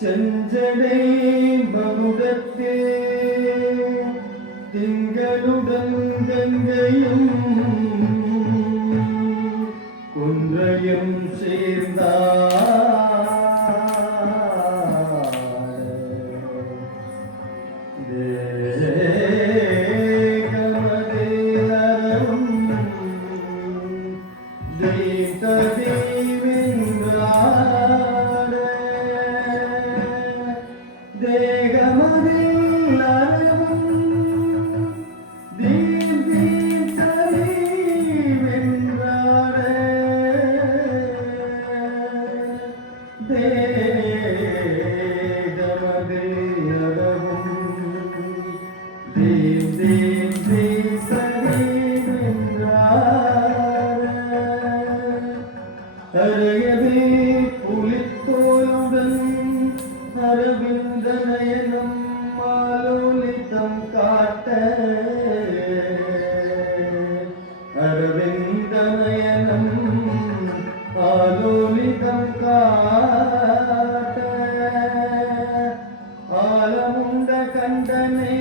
செஞ்சடை மகுடத்தே திங்களுடன் கங்கையும் குன்றையும் சேர்ந்தார் அரையவே புலித்தோலுடன் அரவிந்தனயனம் மாலோலிதம் காட்ட அரவிந்தனயனம் ஆலோலிதம் காட்ட ஆலமுண்ட கண்டனை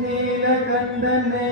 நீலகண்டனை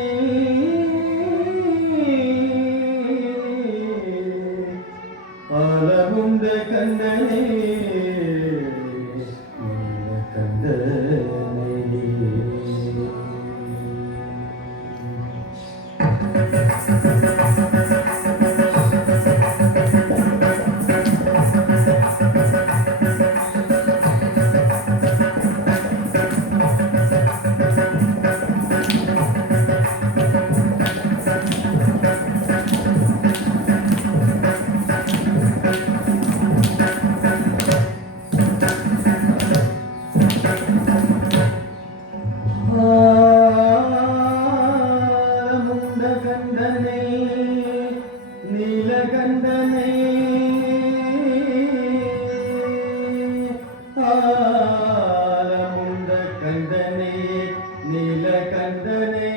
ஆலமுண்ட கண்டனை நீலகண்டனை ஆலமுண்ட கண்டனை நீலகண்டனை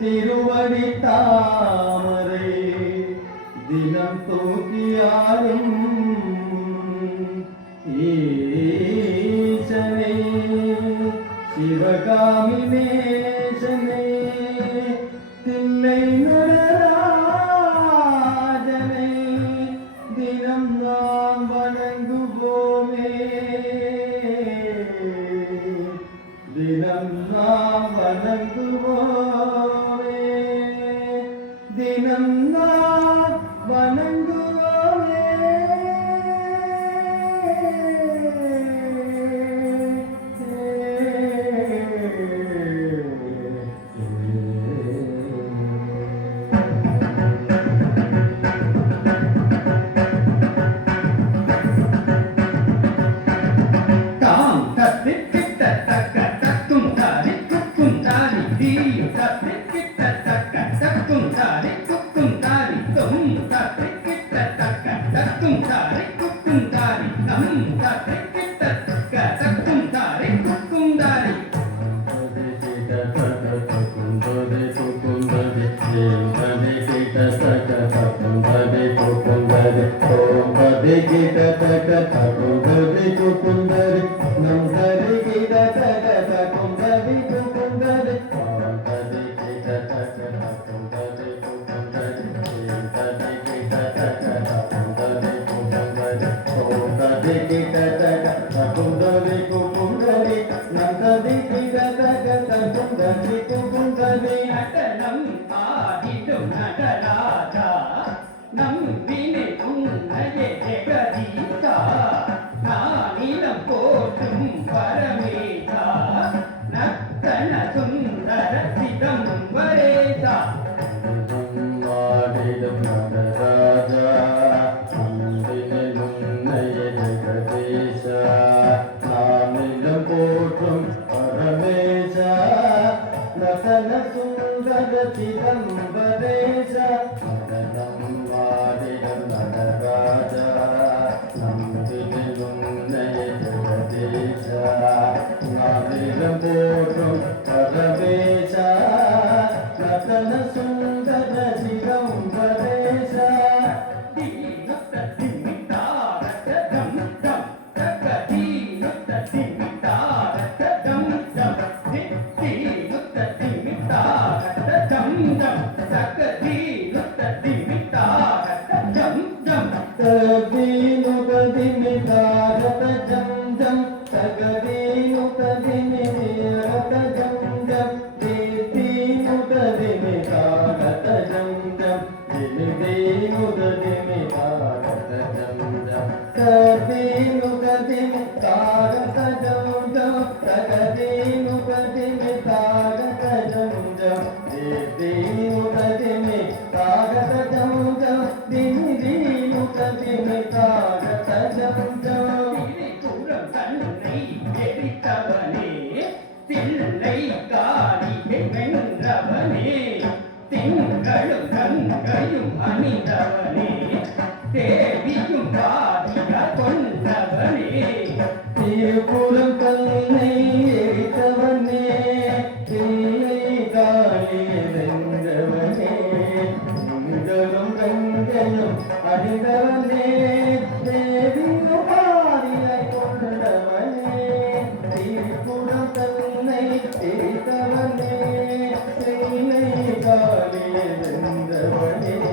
திருவடி தாமரை தினம் தூக்கியாடும் ஈசனை சிவகாமி நேசனை தில்லை நடராஜனை தினம் நாம் வணங்குவோமே தினம் நாம் வணங்குவோமே தினம் நாம் வணங்குவோமே சிதம்பரேச நடனம் வாடிடம் நடராஜ நம்பிலும் நய ஜெகதேச நாதிரம் போற்றும் பரவேச நதன சுந்தர சிதம்பரேச తగదీను తదిమి తారత జం జం తగదీను తదిమి తీరత జం జం దీను తదిమి తారత జం జం దీను తదిమి తారత జం జం తగదీను తదిమి తారత జం జం తగదీను తదిమి తారత జం జం దీను తదిమి తారత జం జం దీను ததிமை தாரத ஜம் ஜம் கூறம் தன்னை எரித்தவனே தில்லை காரிகை வென்றவனே திங்களும் கங்கையும் அணிந்தவனே தேவியும் பாதிய கொண்டவனே திருப்புறம் தன்னை எரித்தவனே தில்லை காரிகை வென்றவனே திங்களும் கங்கையும் அணிந்தவனே தேவியோ பாரியாய் கொண்டவனே திருப்புறம் தன்னை எரித்தவனே தில்லை காரிகை வென்றவனே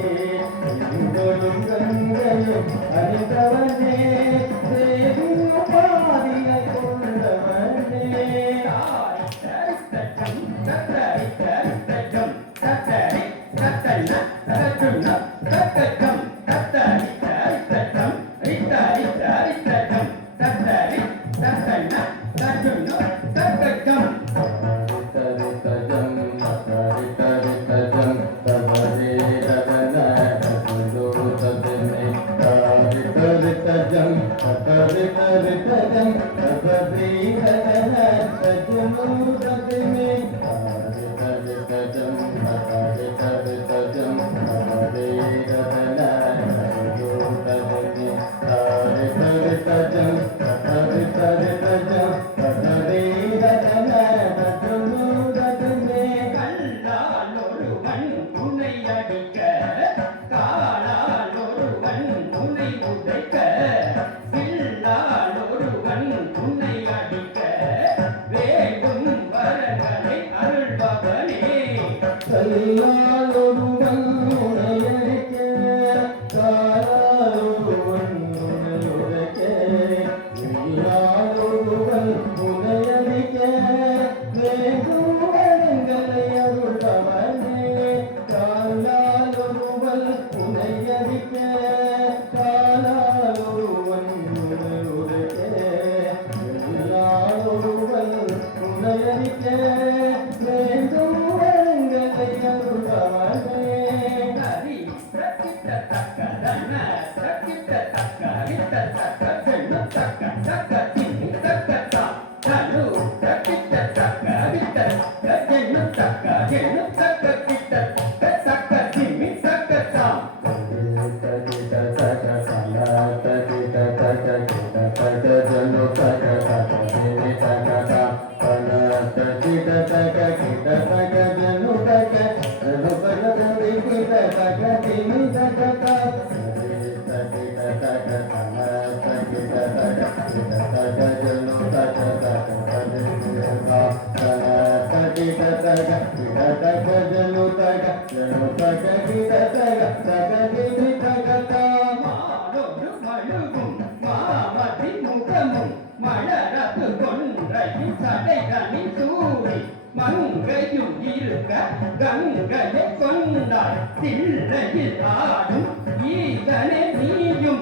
திங்களும் கங்கையும் அணிந்தவனே தேவியோ பாரியாய் கொண்டவனே மங்கையும் இருக்க கங்கையை கொண்டாள் தில்லையில் ஆடும் ஈசனே நீயும்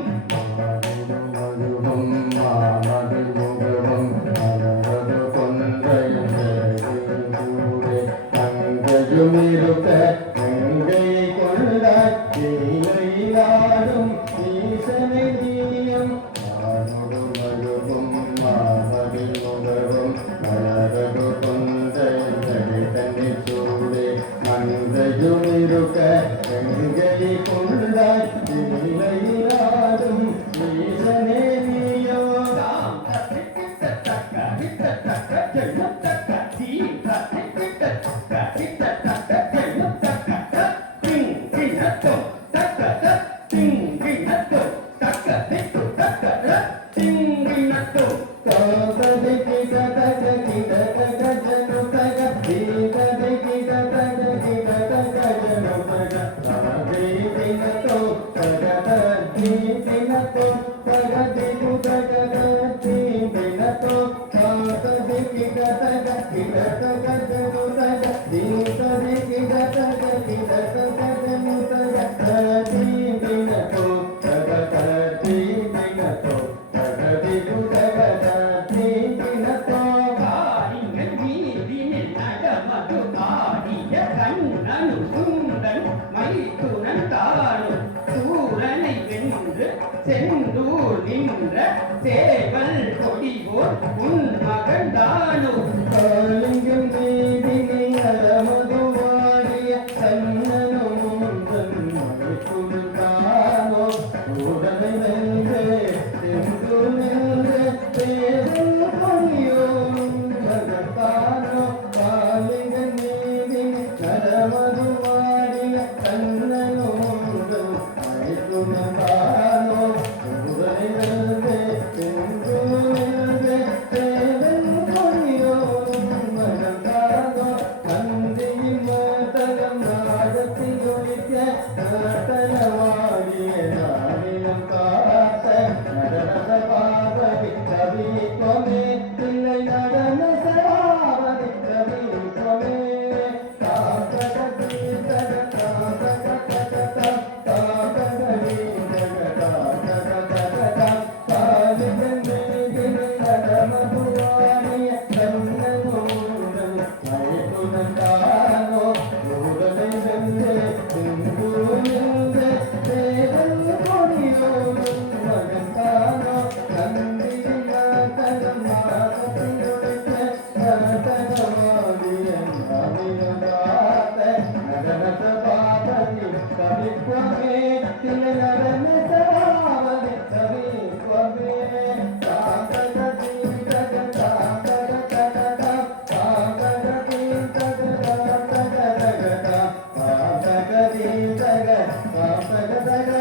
காரிங்கள் மீதினில் நடமது ஆடிய கண்ணனு சுந்தன் மைத்துனன் தானும் சூரனை வென்று செந்தூர் நின்ற சேவல் கொடிவோர் உன் மகன் தானும் காலிங்கம் நீதினை நலமதுவாடிய கண்ணனும் உந்தன் மலைக்குழுதானோ உடலை வென்று சென்று நின்று தேவன் கொடியோரும் மகத்தானோ காலிங்கம் நீதினை நலமதுவாடிய கண்ணனும் உந்தன் மலைக்குழுதானோ உடலை வென்று சென்று நின்று தேவன் கொடியோரும் மகத்தானோ தந்தையின் மதகம் நாதத்தில் ஒழிக்க நாட்டனவாடிய நாளினம் காத்த நடனத பாவதி கவித்வமே பிள்ளை நடன சராவதி கவித்வமே தாத்தகதி தக தாத்தகதக தாத்தகதி தக தாத்தகதக காலிகன் மேதினை நடமதுவாணிய கண்ணனோடன் மயக்குனந்தானோ உடலை வென்று சிந்து நின்று தேவன் கொடியோடும் மகன்தானோ தந்தியின் நாட்டகம் நாதத்திலொழிக்க நாட்டகவாதியன் அபிநந்தாத்த நடனத பாபதி கவித்வமே தில நடன சராவதி கவித்வமே தாத்தகதி தக தாத்தகதக தாத்தகதி தக தாத்தகதக தாத்தகதி தக தாத்தகதக